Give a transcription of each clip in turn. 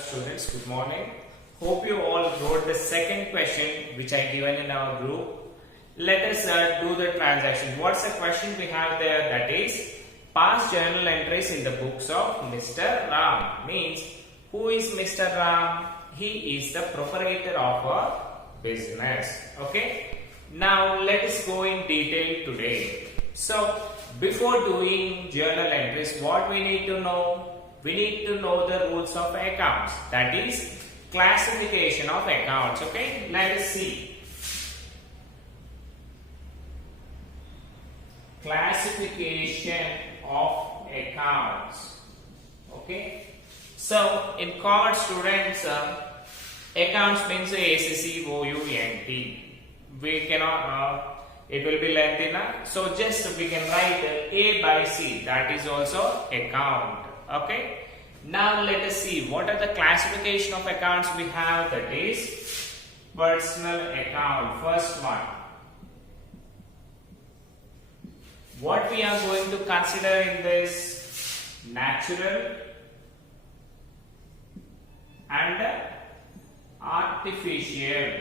Students, good morning. Hope you all wrote the second question which I given in our group. Let us do the transaction. What's the question we have there? That is, past journal entries in the books of Mr. Ram. Means, who is Mr. Ram? He is the proprietor of a business. Okay. Now let us go in detail today. So before doing journal entries, what we need to know? We need to know the rules of accounts. That is classification of accounts. Okay. Let us see. Classification of accounts. Okay. So in common students, accounts means ACCOUNT. We cannot, it will be lengthy now. So just we can write A by C. That is also account. Okay. Now let us see what are the classification of accounts we have. That is personal account. First one. What we are going to consider in this? Natural and artificial.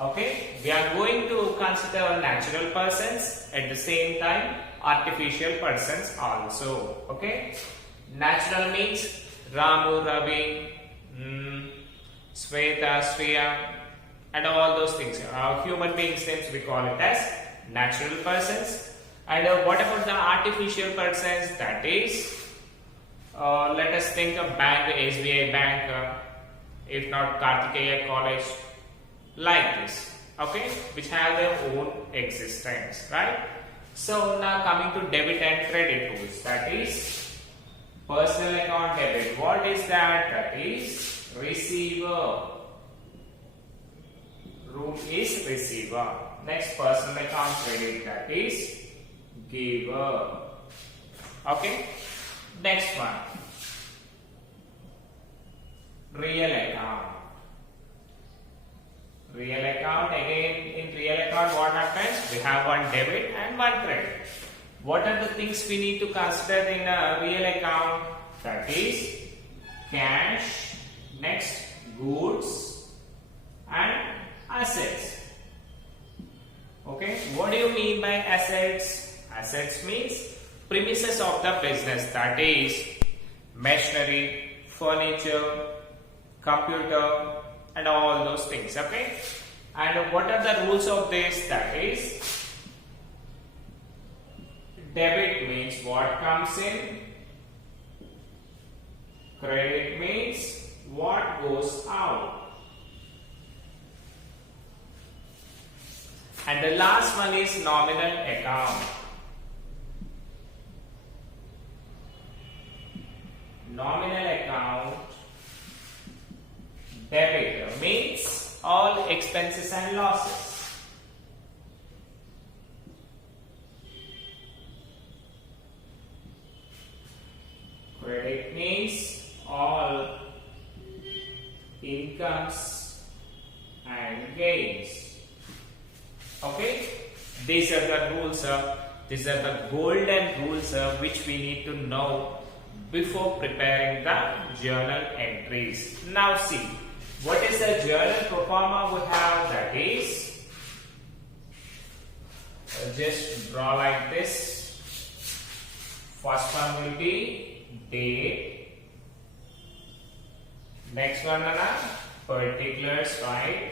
Okay, we are going to consider natural persons, at the same time artificial persons also. Okay, natural means Ramu, Ravi, Sweta, Sriya, and all those things. Human beings names we call it as natural persons. And what about the artificial persons? That is, let us think of bank, SBI Bank, if not Kartikeya College, like this. Okay, which have their own existence, right? So now coming to debit and credit rules. That is personal account debit. What is that? That is receiver. Rule is receiver. Next, personal account credit. That is giver. Okay. Next one. Real account. Real account, again in real account what happens? We have one debit and one credit. What are the things we need to consider in a real account? That is cash, next goods and assets. Okay, what do you mean by assets? Assets means premises of the business, that is machinery, furniture, computer and all those things. Okay, and what are the rules of this? That is debit means what comes in, credit means what goes out, and the last one is nominal account. Nominal account debit means all expenses and losses. Credit means all incomes and gains. Okay, these are the rules. These are the golden rules which we need to know before preparing the journal entries. Now see. What is the journal pro forma we have? That is, just draw like this. First one will be date. Next one is particulars, right?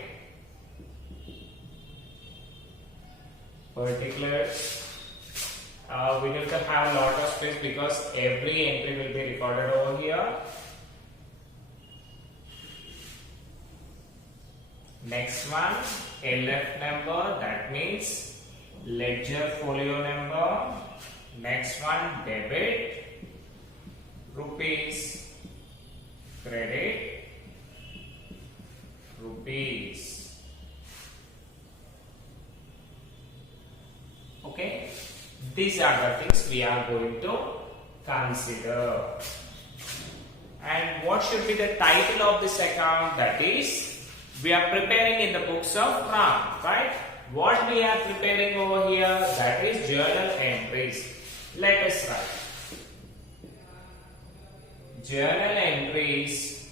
Particulars. We need to have a lot of space because every entry will be recorded over here. Next one, LF number, that means ledger folio number. Next one, debit, rupees, credit, rupees. Okay, these are the things we are going to consider. And what should be the title of this account? That is, we are preparing in the books of Ram, right? What we are preparing over here? That is journal entries. Let us write. journal entries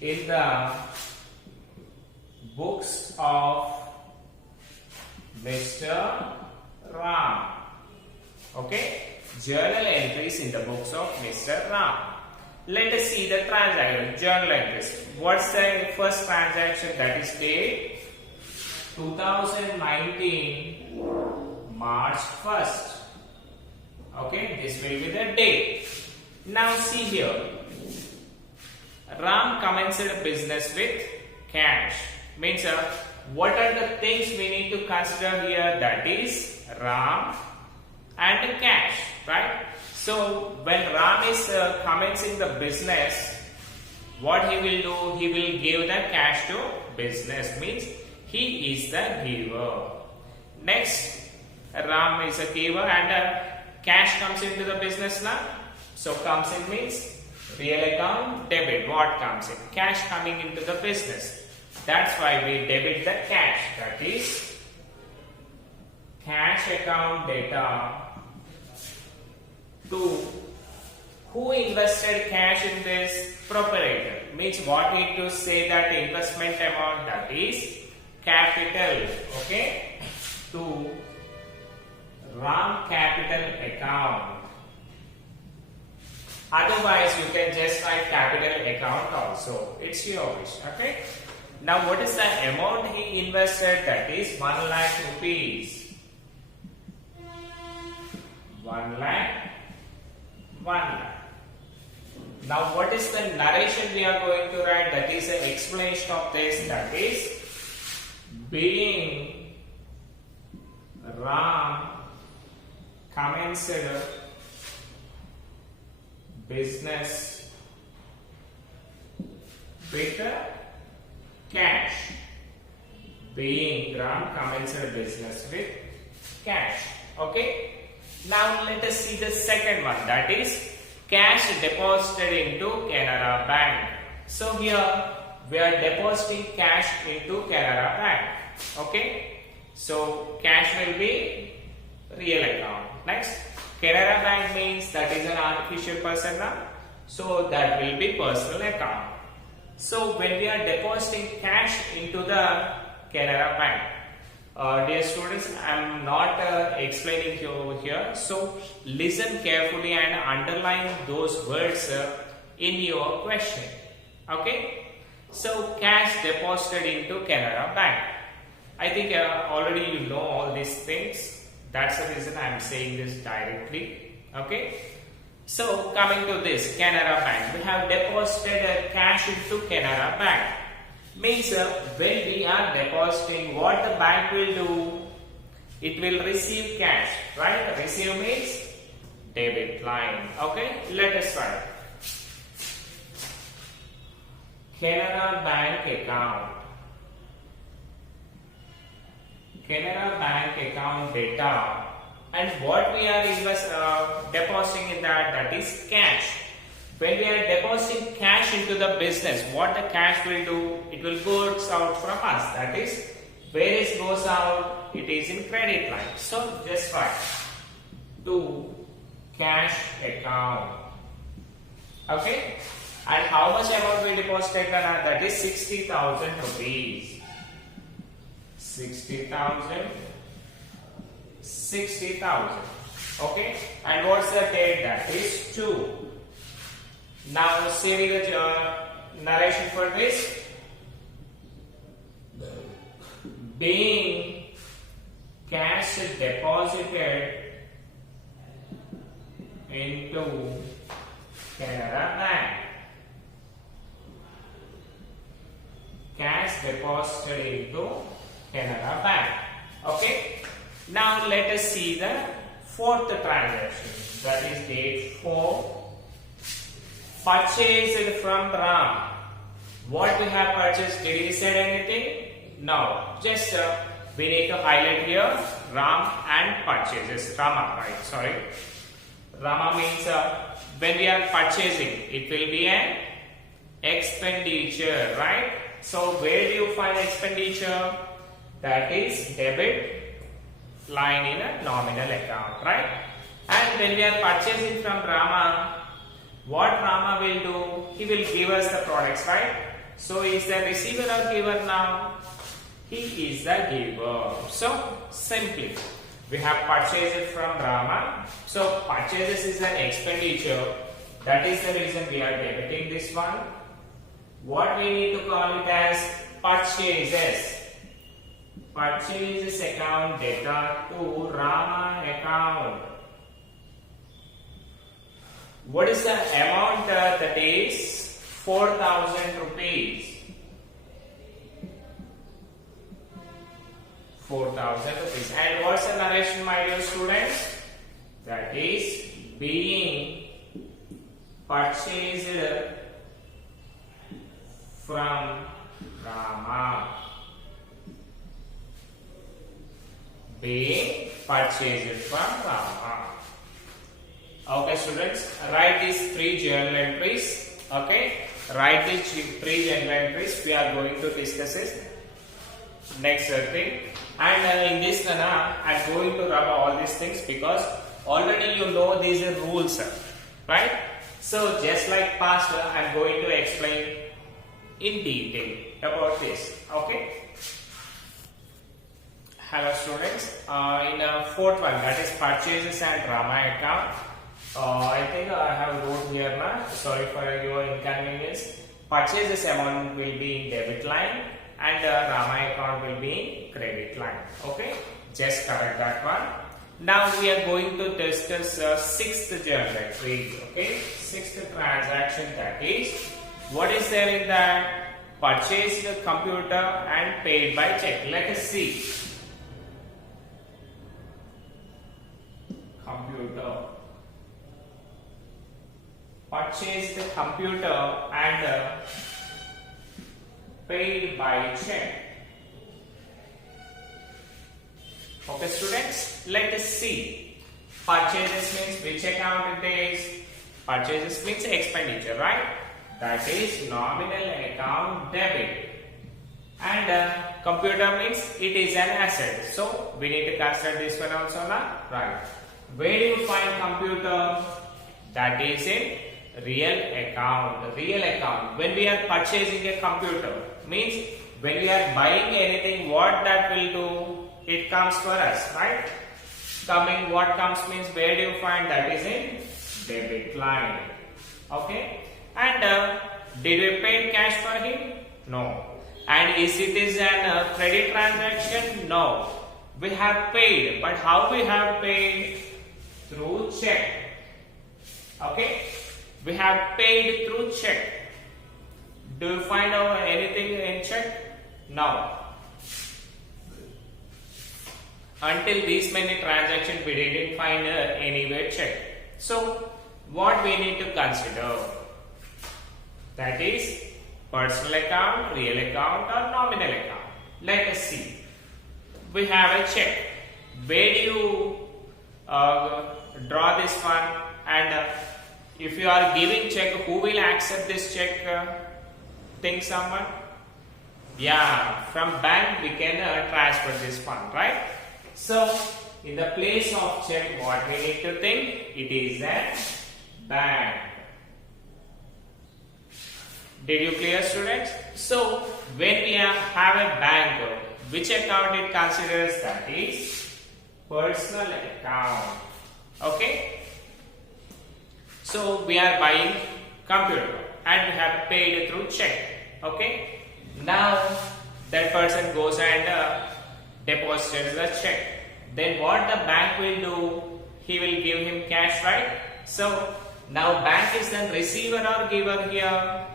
in the books of Mr. Ram. Okay, journal entries in the books of Mr. Ram. Let us see the transaction, journal entries. What's the first transaction? That is date 2019 March 1st. Okay, this will be the date. Now see here, Ram commenced a business with cash. Means what are the things we need to consider here? That is Ram and cash, right? So when Ram is commencing the business, what he will do? He will give the cash to business. Means he is the giver. Next, Ram is a giver and cash comes into the business now. So comes in means real account debit. What comes in? Cash coming into the business. That's why we debit the cash. That is cash account data to who invested cash in this? Proprietor. Means what need to say that investment amount, that is capital. Okay, to Ram capital account. Otherwise you can just write capital account also. It's your wish. Okay. Now what is the amount he invested? That is 1 lakh rupees. 1 lakh. 1 lakh. Now what is the narration we are going to write? That is the explanation of this. That is being Ram commenced business with cash. Being Ram commenced business with cash. Okay. Now let us see the second one. That is cash deposited into Canara Bank. So here we are depositing cash into Canara Bank. Okay. So cash will be real account. Next, Canara Bank means that is an artificial person now. So that will be personal account. So when we are depositing cash into the Canara Bank, dear students, I am not explaining you over here. So listen carefully and underline those words in your question. Okay. So cash deposited into Canara Bank. I think already you know all these things. That's the reason I am saying this directly. Okay. So coming to this Canara Bank, we have deposited cash into Canara Bank. Means when we are depositing, what the bank will do? It will receive cash, right? Receive means debit line. Okay. Let us write Canara Bank account. Canara Bank account data, and what we are depositing in that is cash. When we are depositing cash into the business, what the cash will do? It will go out from us. That is, where it goes out? It is in credit line. So just write to cash account. Okay. And how much amount we deposited? That is 60,000 rupees. 60,000. 60,000. Okay. And what's the date? That is 2. Now see the narration for this. Being cash deposited into Canara Bank. Cash deposited into Canara Bank. Okay. Now let us see the fourth transaction. That is date 4. Purchased from Ram. What we have purchased? Did he say anything? No. Just we need to highlight here Ram and purchases. Rama, right? Sorry. Rama means when we are purchasing, it will be an expenditure, right? So where do you find expenditure? That is debit line in a nominal account, right? And when we are purchasing from Rama, What Rama will do? He will give us the products, right? So is the receiver or giver now? He is the giver. So simply we have purchased from Rama. So purchases is an expenditure. That is the reason we are debiting this one. What we need to call it as purchases. Purchases account debtor to Rama account. What is the amount that is 4,000 rupees? 4,000 rupees. And what's the narration, my dear students? That is being purchased from Rama. Being purchased from Rama. Okay, students, write these 3 journal entries. Okay, write these 3 journal entries. We are going to discuss it next thing. And in this, I'm going to rub all these things because already you know these are rules, right? So just like past, I'm going to explain in detail about this. Okay. Hello students. In 4th one, that is purchases and Rama account. I think I have wrote here now. Sorry for your inconvenience. Purchases amount will be in debit line and Rama account will be in credit line. Okay, just correct that one. Now we are going to discuss 6th journal entry. Okay, 6th transaction, that is what is there in that? Purchased computer and paid by check. Let us see. Computer. Purchased the computer and paid by check. Okay, students, let us see. Purchases means which account it is? Purchases means expenditure, right? That is nominal account debit. And computer means it is an asset. So we need to consider this one also now, right? Where do you find computer? That is in real account. Real account. When we are purchasing a computer, means when we are buying anything, what that will do? It comes for us, right? Coming, what comes means where do you find? That is in debit line. Okay. And did we pay cash for him? No. And is it is an credit transaction? No. We have paid, but how we have paid? Through check. Okay. We have paid through check. Do you find out anything in check? No. Until these many transactions, we didn't find anywhere check. So, what we need to consider? That is personal account, real account, or nominal account. Let us see. We have a check. Where do you draw this one? And if you are giving check, who will accept this check? Think someone? Yeah, from bank we can transfer this fund, right? So, in the place of check, what we need to think? It is a bank. Did you clear, students? So, when we have a bank, which account it considers? That is personal account. Okay? So, we are buying computer and we have paid through check. Okay? Now, that person goes and deposits the check. Then what the bank will do? He will give him cash, right? So, now bank is the receiver or giver here?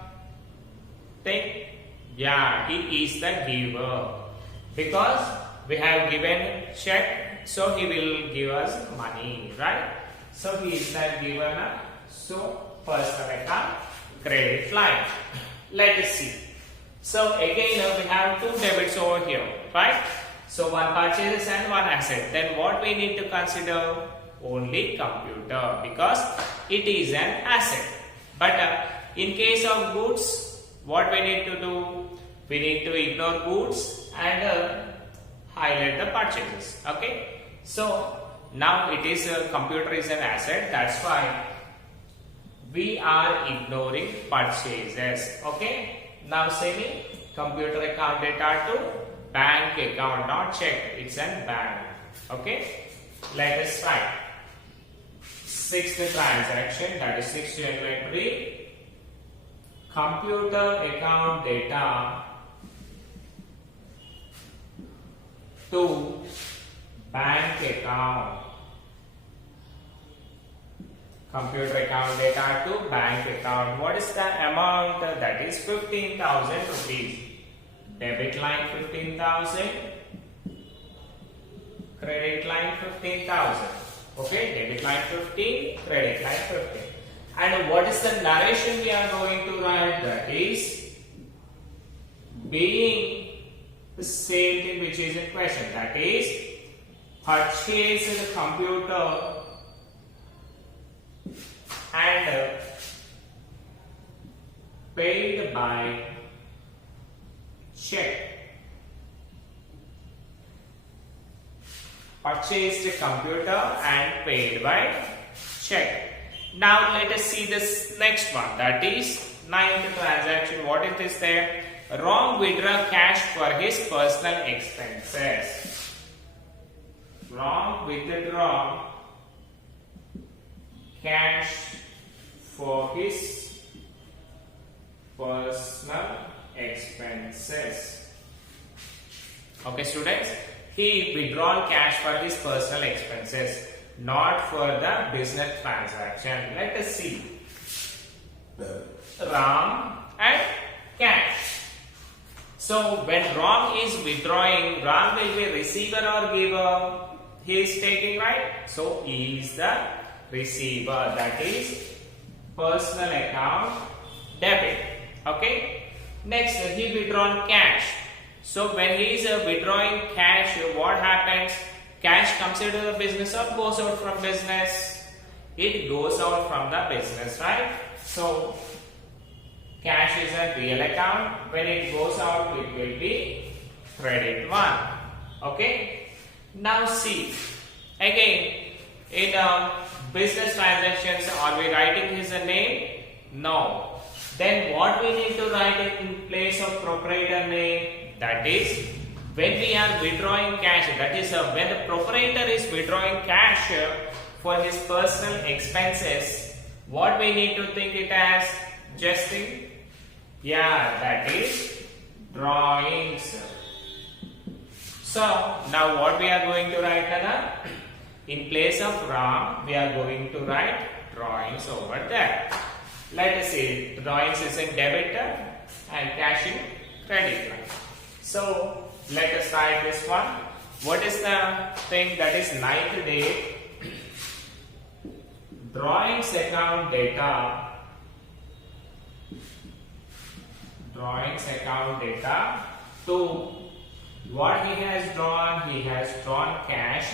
Think? Yeah, he is the giver. Because we have given check, so he will give us money, right? So, he is the giver now. So, personal account, credit line. Let us see. So, again we have two debits over here, right? So, one purchases and one asset. Then what we need to consider? Only computer, because it is an asset. But in case of goods, what we need to do? We need to ignore goods and highlight the purchases. Okay. So, now it is computer is an asset. That's why we are ignoring purchases. Okay. Now say me computer account data to bank account, not check. It's a bank. Okay. Let us write. Sixth transaction, that is 6th January. Computer account data to bank account. Computer account data to bank account. What is the amount? That is 15,000 rupees. Debit line 15,000. Credit line 15,000. Okay, debit line 15, credit line 15. And what is the narration we are going to write? That is being the same thing which is in question. That is purchase the computer and paid by check. Purchased a computer and paid by check. Now let us see this next one, that is 9th transaction. What is this there? Ram withdraw cash for his personal expenses. Ram withdraw cash for his personal expenses. Okay, students, he withdrawn cash for his personal expenses, not for the business transaction. Let us see. Ram and cash. So when Ram is withdrawing, Ram will be receiver or giver? He is taking, right? So he is the receiver. That is personal account debit. Okay. Next, he withdrawn cash. So when he is withdrawing cash, what happens? Cash comes into the business or goes out from business? It goes out from the business, right? So cash is a real account. When it goes out, it will be credit one. Okay. Now see, again, in business transactions, are we writing his name? No. Then what we need to write in place of proprietor name? That is, when we are withdrawing cash, that is when the proprietor is withdrawing cash for his personal expenses, what we need to think it as? Just think. Yeah, that is drawings. So now what we are going to write, Nana? In place of Ram, we are going to write drawings over there. Let us see, drawings is in debit and cash in credit line. So let us write this one. What is the thing? That is 9th day. Drawings account data. Drawings account data to what he has drawn? He has drawn cash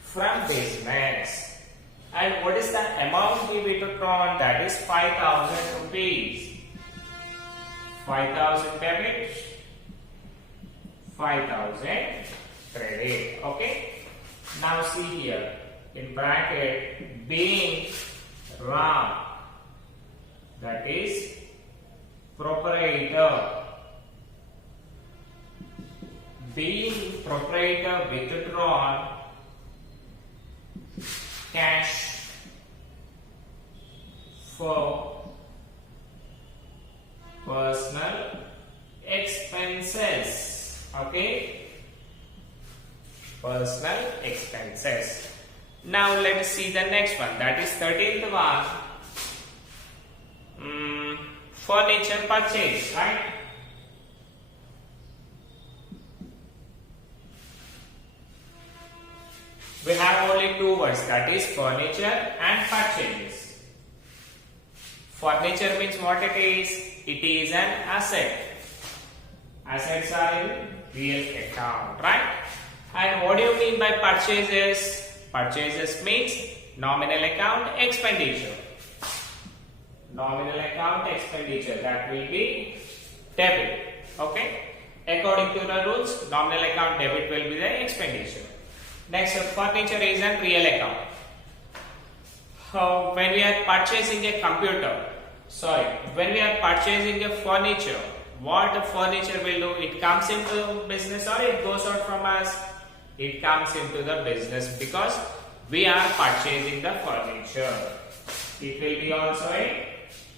from business. And what is the amount he withdrawn? That is 5,000 rupees. 5,000 debit, 5,000 credit. Okay. Now see here in bracket, being Ram, that is proprietor. Being proprietor withdrawn cash for personal expenses. Okay, personal expenses. Now let us see the next one, that is 13th one. Furniture purchase, right? We have only two words, that is furniture and purchases. Furniture means what it is? It is an asset. Assets are in real account, right? And what do you mean by purchases? Purchases means nominal account expenditure. Nominal account expenditure, that will be debit. Okay? According to the rules, nominal account debit will be the expenditure. Next, furniture is a real account. when we are purchasing a computer, when we are purchasing a furniture, what the furniture will do? It comes into business or it goes out from us? It comes into the business because we are purchasing the furniture. It will be also a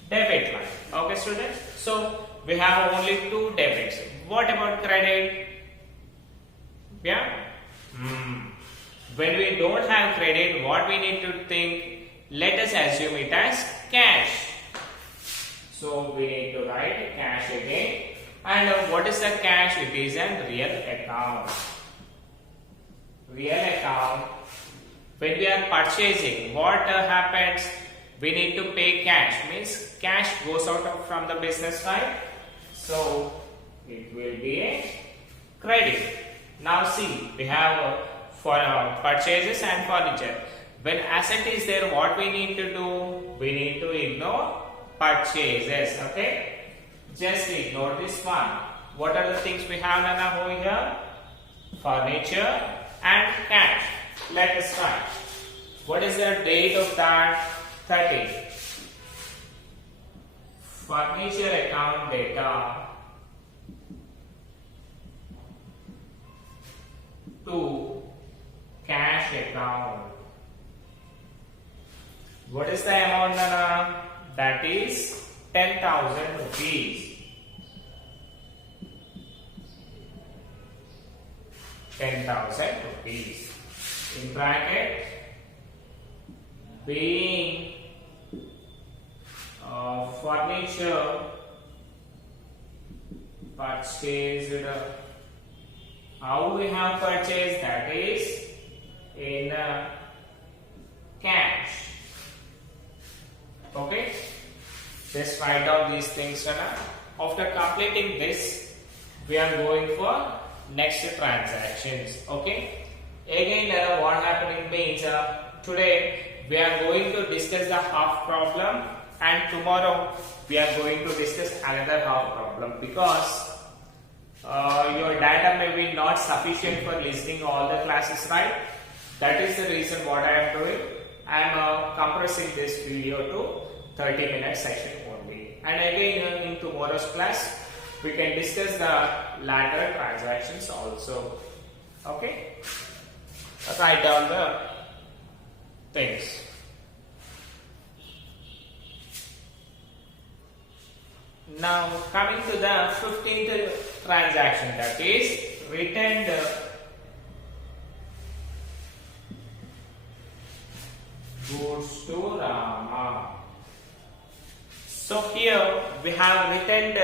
debit line. Okay, students? So we have only two debits. What about credit? Yeah? When we don't have credit, what we need to think? Let us assume it as cash. So we need to write cash again. And what is the cash? It is a real account. Real account. When we are purchasing, what happens? We need to pay cash. Means cash goes out from the business side. So it will be a credit. Now see, we have for purchases and furniture. When asset is there, what we need to do? We need to ignore purchases. Okay? Just ignore this one. What are the things we have now over here? Furniture and cash. Let us start. What is the date of that? 30. Furniture account data to cash account. What is the amount, Nana? That is 10,000 rupees. 10,000 rupees. In bracket, being furniture purchased. How we have purchased? That is in cash. Okay? Just write down these things. After completing this, we are going for next transactions. Okay? Again, what happening means today we are going to discuss the half problem, and tomorrow we are going to discuss another half problem, because your data may be not sufficient for listening all the classes, right? That is the reason what I am doing. I am compressing this video to 30-minute session only. And again, in tomorrow's class, we can discuss the latter transactions also. Okay? Write down the things. Now coming to the 15th transaction, that is returned goods to Rama. So here we have returned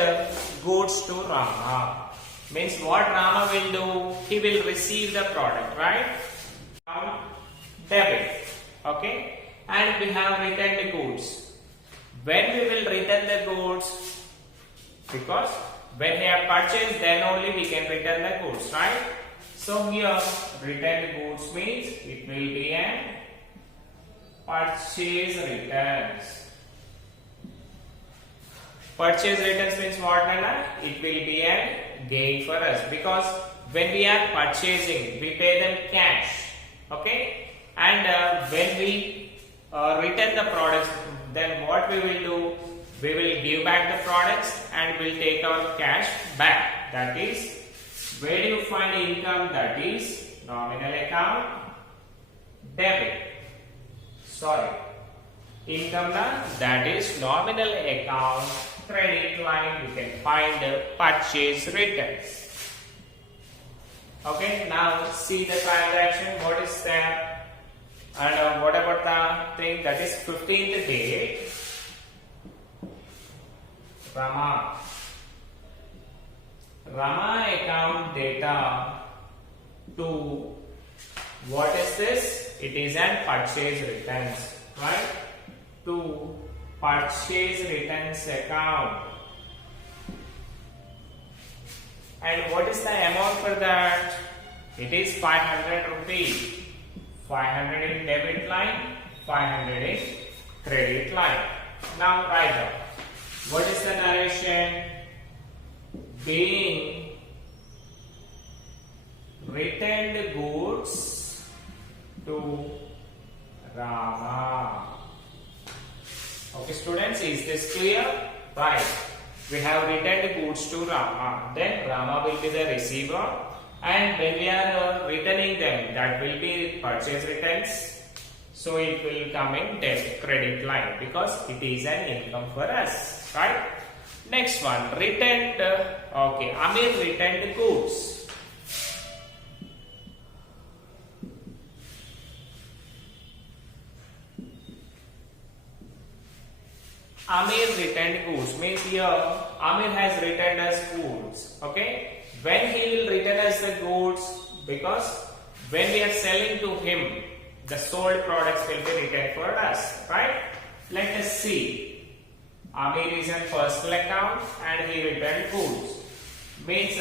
goods to Rama. Means what Rama will do? He will receive the product, right? Debit. Okay? And we have returned the goods. When we will return the goods? Because when they are purchased, then only we can return the goods, right? So here return the goods means it will be an purchase returns. Purchase returns means what, Nana? It will be a gain for us, because when we are purchasing, we pay them cash. Okay? And when we return the products, then what we will do? We will give back the products and we'll take our cash back. That is, where do you find income? That is nominal account, debit. Income, that is nominal account, credit line. You can find the purchase returns. Okay, now see the transaction. What is that? And what about the thing? That is 15th day. Rama account data to, what is this? It is an purchase returns, right? To purchase returns account. And what is the amount for that? It is 500 rupees. 500 in debit line, 500 in credit line. Now write down. What is the narration? Being returned goods to Rama. Okay, students, is this clear? Right. We have returned goods to Rama. Then Rama will be the receiver, and when we are returning them, that will be purchase returns. So it will come in debt credit line because it is an income for us, right? Next one, returned. Okay, Amir returned goods. Amir returned goods means here Amir has returned us goods. Okay, when he will return us the goods, because when we are selling to him, the sold products will be returned for us, right? Let us see. Amir is in personal account and he returned goods. Means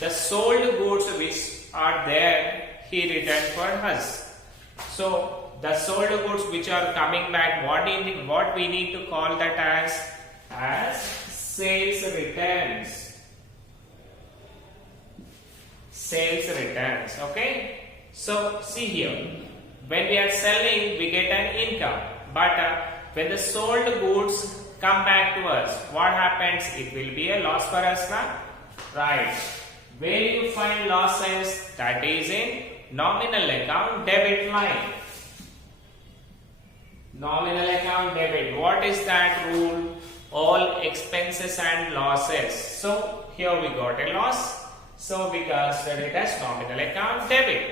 the sold goods which are there, he returned for us. So the sold goods which are coming back, what we need to call that as sales returns. Sales returns. Okay. So see here, when we are selling, we get an income, but when the sold goods come back to us, what happens? It will be a loss for us now, right? Where you find losses? That is in nominal account debit line. Nominal account debit. What is that rule? All expenses and losses. So here we got a loss, so we consider it as nominal account debit.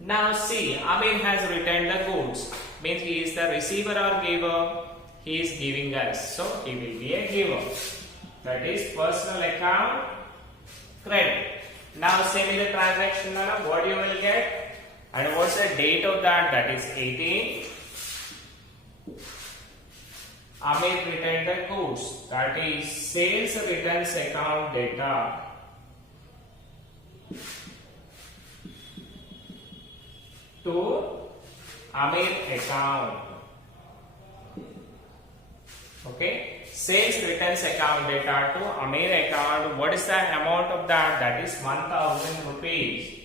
Now see, Amir has returned the goods. Means he is the receiver or giver. He is giving us, so he will be a giver. That is personal account credit. Now say me the transaction number, what you will get, and what's the date of that? That is 18. Amir returned the goods. That is sales returns account data. To Amir account. Okay, sales returns account data to Amir account. What is the amount of that? That is 1000 rupees.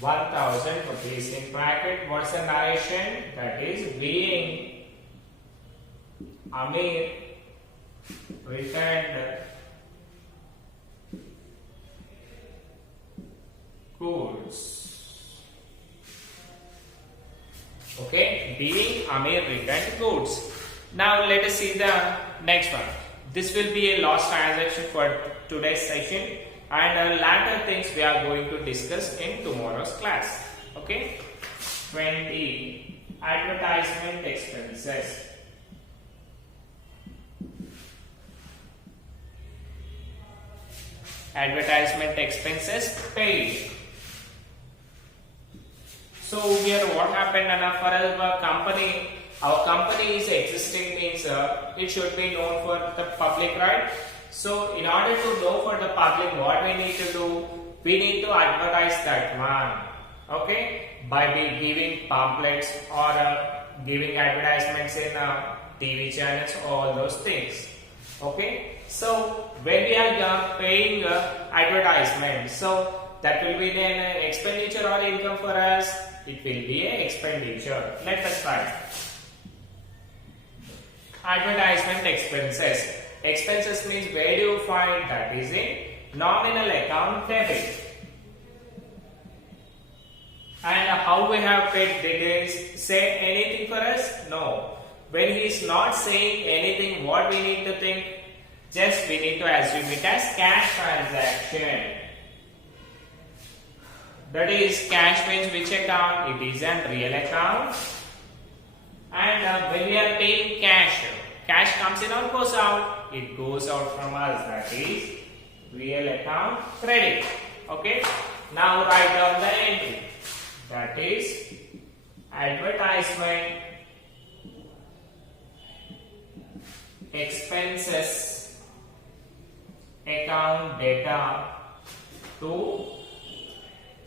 1000 rupees. In bracket, what's the narration? That is being Amir returned goods. Okay, being Amir returned goods. Now let us see the next one. This will be a loss transaction for today's session, and latter things we are going to discuss in tomorrow's class. Okay, 20 advertisement expenses. Advertisement expenses paid. So here what happened for our company is existing, means it should be known for the public, right? So in order to know for the public, what we need to do, we need to advertise that one, okay, by giving pamphlets or giving advertisements in TV channels, all those things. Okay, so when we are paying advertisement, so that will be then expenditure or income for us. It will be an expenditure. Let us try. Advertisement expenses. Expenses means where do you find? That is in nominal account debit. And how we have paid? Did he say anything for us? No. When he is not saying anything, what we need to think? Just we need to assume it as cash transaction. That is, cash means which account? It is a real account. And when we are paying cash, cash comes in or goes out? It goes out from us. That is real account credit. Okay. Now write down the entry. That is advertisement expenses account data to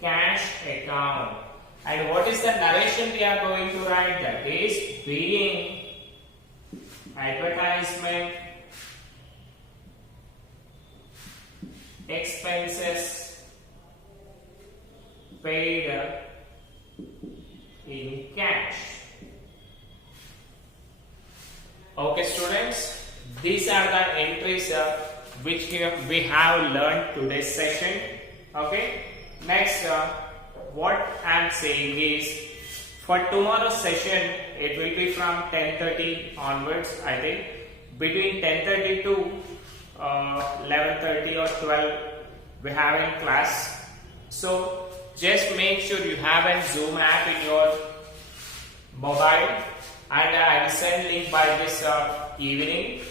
cash account. And what is the narration we are going to write? That is being advertisement expenses paid in cash. Okay, students, these are the entries which we have learned today's session. Okay, next, what I am saying is, for tomorrow's session, it will be from 10:30 onwards. I think between 10:30 to 11:30 or 12, we have in class. So just make sure you have a Zoom app in your mobile, and I will send link by this evening.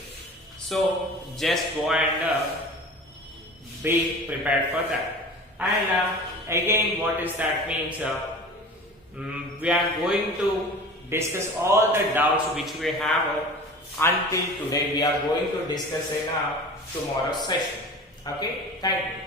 So just go and be prepared for that. And again, what is that means? We are going to discuss all the doubts which we have until today. We are going to discuss in tomorrow's session. Okay, thank you.